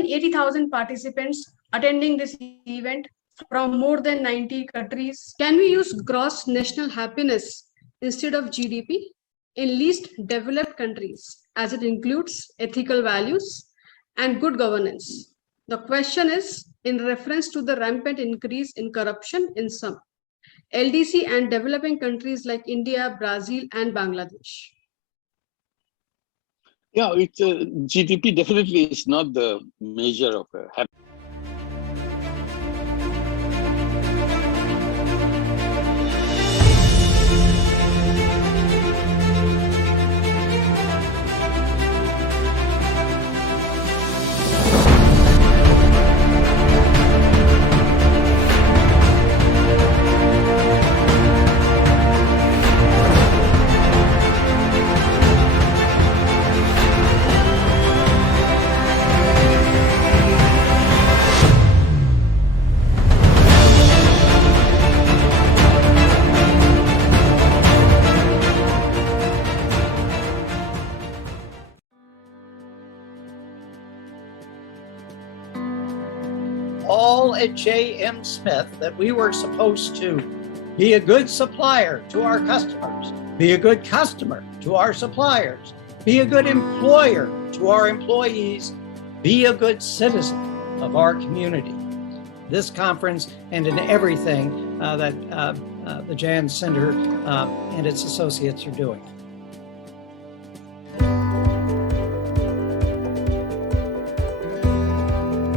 than 80,000 participants attending this event from more than 90 countries. Can we use gross national happiness instead of GDP in least developed countries, as it includes ethical values and good governance? The question is in reference to the rampant increase in corruption in some LDC and developing countries like India, Brazil, and Bangladesh. Yeah, GDP definitely is not the measure of happiness. All at J.M. Smith that we were supposed to be a good supplier to our customers, be a good customer to our suppliers, be a good employer to our employees, be a good citizen of our community. This conference and in everything that the Jan Center and its associates are doing.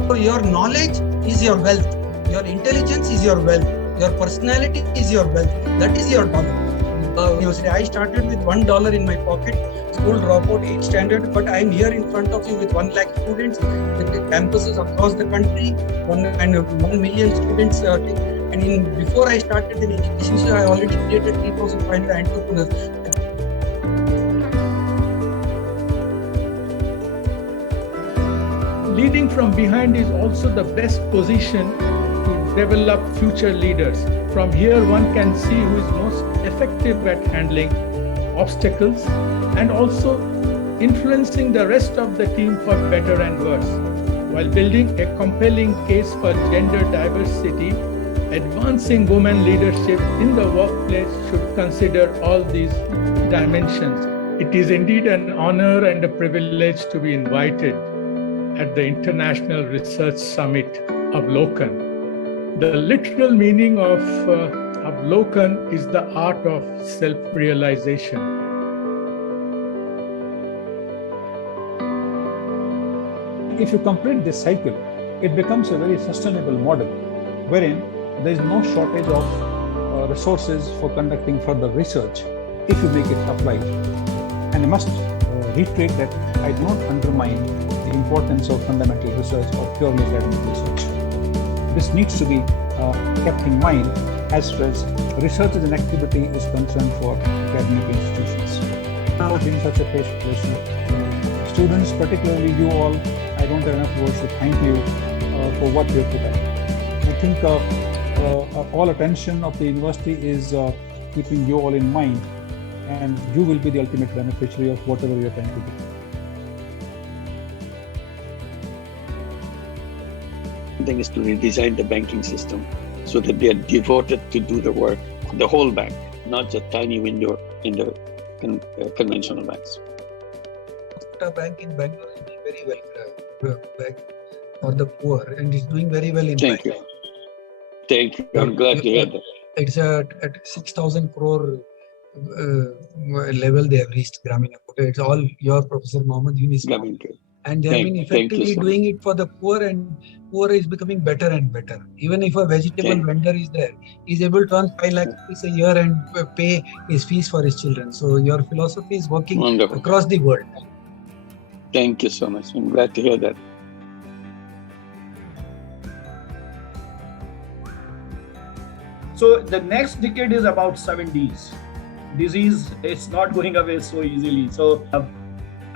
So your knowledge is your wealth, your intelligence is your wealth, your personality is your wealth, that is your dollar. I started with $1 in my pocket, school dropout, 8th standard, but I am here in front of you with 1 lakh students, with campuses across the country, 1 million students. And before I started in education, I already created 3,500 entrepreneurs. Leading from behind is also the best position to develop future leaders. From here, one can see who is most effective at handling obstacles and also influencing the rest of the team for better and worse. While building a compelling case for gender diversity, advancing women leadership in the workplace should consider all these dimensions. It is indeed an honor and a privilege to be invited at the International Research Summit of AVLOKAN. The literal meaning of AVLOKAN is the art of self-realization. If you complete this cycle, it becomes a very sustainable model, wherein there is no shortage of resources for conducting further research if you make it applied. And I must reiterate that I do not undermine the importance of fundamental research or purely academic research. This needs to be kept in mind as far as research as an activity is concerned for academic institutions. Now, in such a place, students, particularly you all, I don't have enough words to thank you for what you have put out. I think all attention of the university is keeping you all in mind, and you will be the ultimate beneficiary of whatever you are trying to do. The thing is to redesign the banking system so that they are devoted to do the work of the whole bank, not just tiny window in the conventional banks. The bank in Bangalore is doing very well for the poor, and it's doing very well in Thank you. Thank you. I'm glad to hear that. It's at 6,000 crore level they have reached, Grameen. It's all your Professor Mohammed Yunus. And they have been effectively doing it for the poor, and poor is becoming better and better. Even if a vegetable vendor is there, he's able to earn 5 lakh rupees a year and pay his fees for his children. So your philosophy is working across the world. Thank you so much. I'm glad to hear that. So the next decade is about 7 Ds. Disease is not going away so easily. So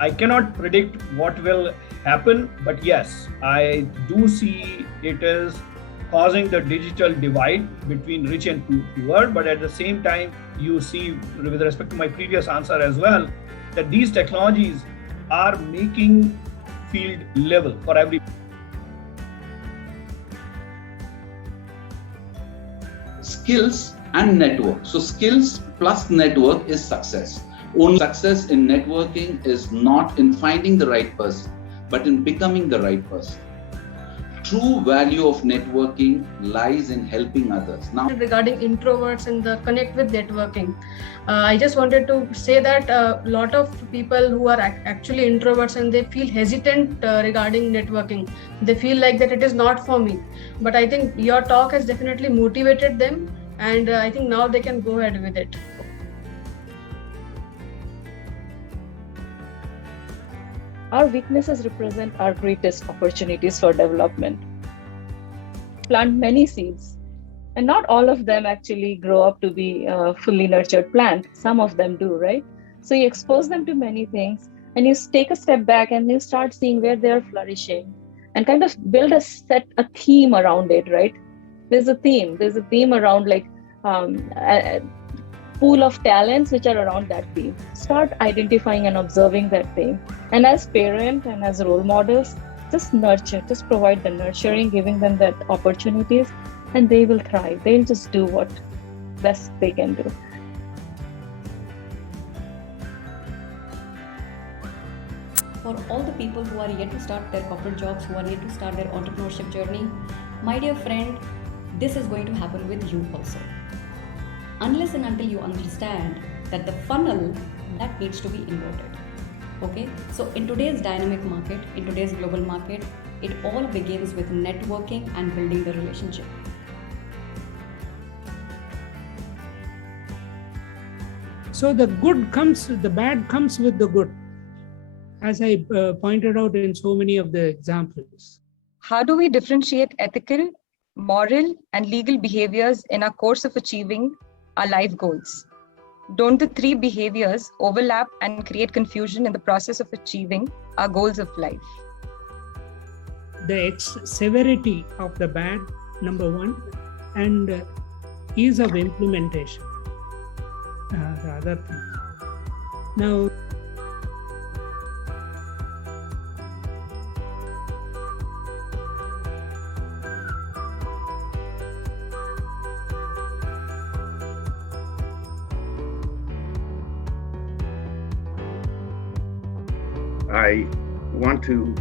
I cannot predict what will happen, but yes, I do see it is causing the digital divide between rich and poor. But at the same time, you see, with respect to my previous answer as well, that these technologies are making field level for every. skills and network. So skills plus network is success. Only success in networking is not in finding the right person, but in becoming the right person. True value of networking lies in helping others. Now, regarding introverts and the connect with networking, I just wanted to say that a lot of people who are actually introverts and they feel hesitant regarding networking. They feel like that it is not for me. But I think your talk has definitely motivated them, and I think now they can go ahead with it. Our weaknesses represent our greatest opportunities for development. Plant many seeds, and not all of them actually grow up to be a fully nurtured plant. Some of them do, right? So you expose them to many things, and you take a step back and you start seeing where they're flourishing and kind of build a theme around it, right? There's a theme around like a pool of talents which are around that theme. Start identifying and observing that theme. And as parent and as role models, just nurture, just provide the nurturing, giving them that opportunities, and they will thrive. They'll just do what best they can do. For all the people who are yet to start their corporate jobs, who are yet to start their entrepreneurship journey, my dear friend, this is going to happen with you also. Unless and until you understand that the funnel that needs to be inverted. Okay, so in today's dynamic market, in today's global market, it all begins with networking and building the relationship. So the bad comes with the good, as I pointed out in so many of the examples. How do we differentiate ethical, moral, and legal behaviors in our course of achieving our life goals? Don't the three behaviors overlap and create confusion in the process of achieving our goals of life? The severity of the bad, number one, and ease of implementation, the other thing. Now, I want to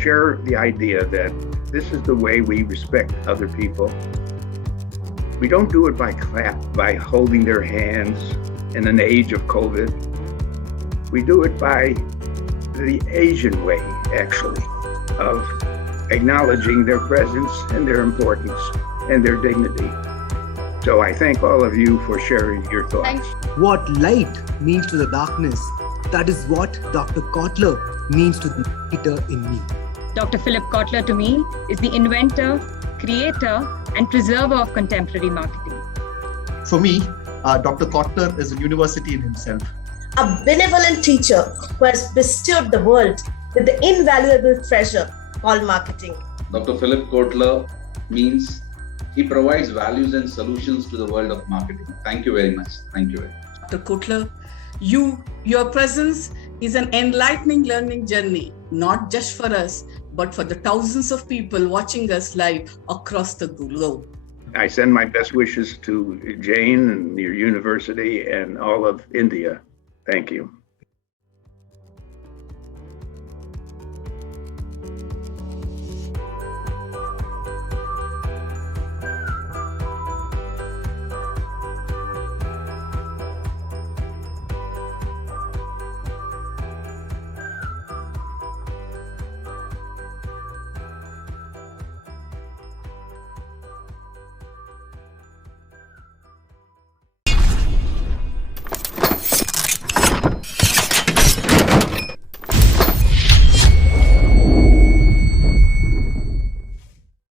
share the idea that this is the way we respect other people. We don't do it by holding their hands in an age of COVID. We do it by the Asian way, actually, of acknowledging their presence and their importance and their dignity. So I thank all of you for sharing your thoughts. What light means to the darkness, that is what Dr. Kotler means to the leader in me. Dr. Philip Kotler, to me, is the inventor, creator, and preserver of contemporary marketing. For me, Dr. Kotler is a university in himself. A benevolent teacher who has bestowed the world with the invaluable treasure called marketing. Dr. Philip Kotler means he provides values and solutions to the world of marketing. Thank you very much. Thank you very much. Dr. Kotler, your presence is an enlightening learning journey, not just for us, but for the thousands of people watching us live across the globe. I send my best wishes to Jane and your university and all of India. Thank you.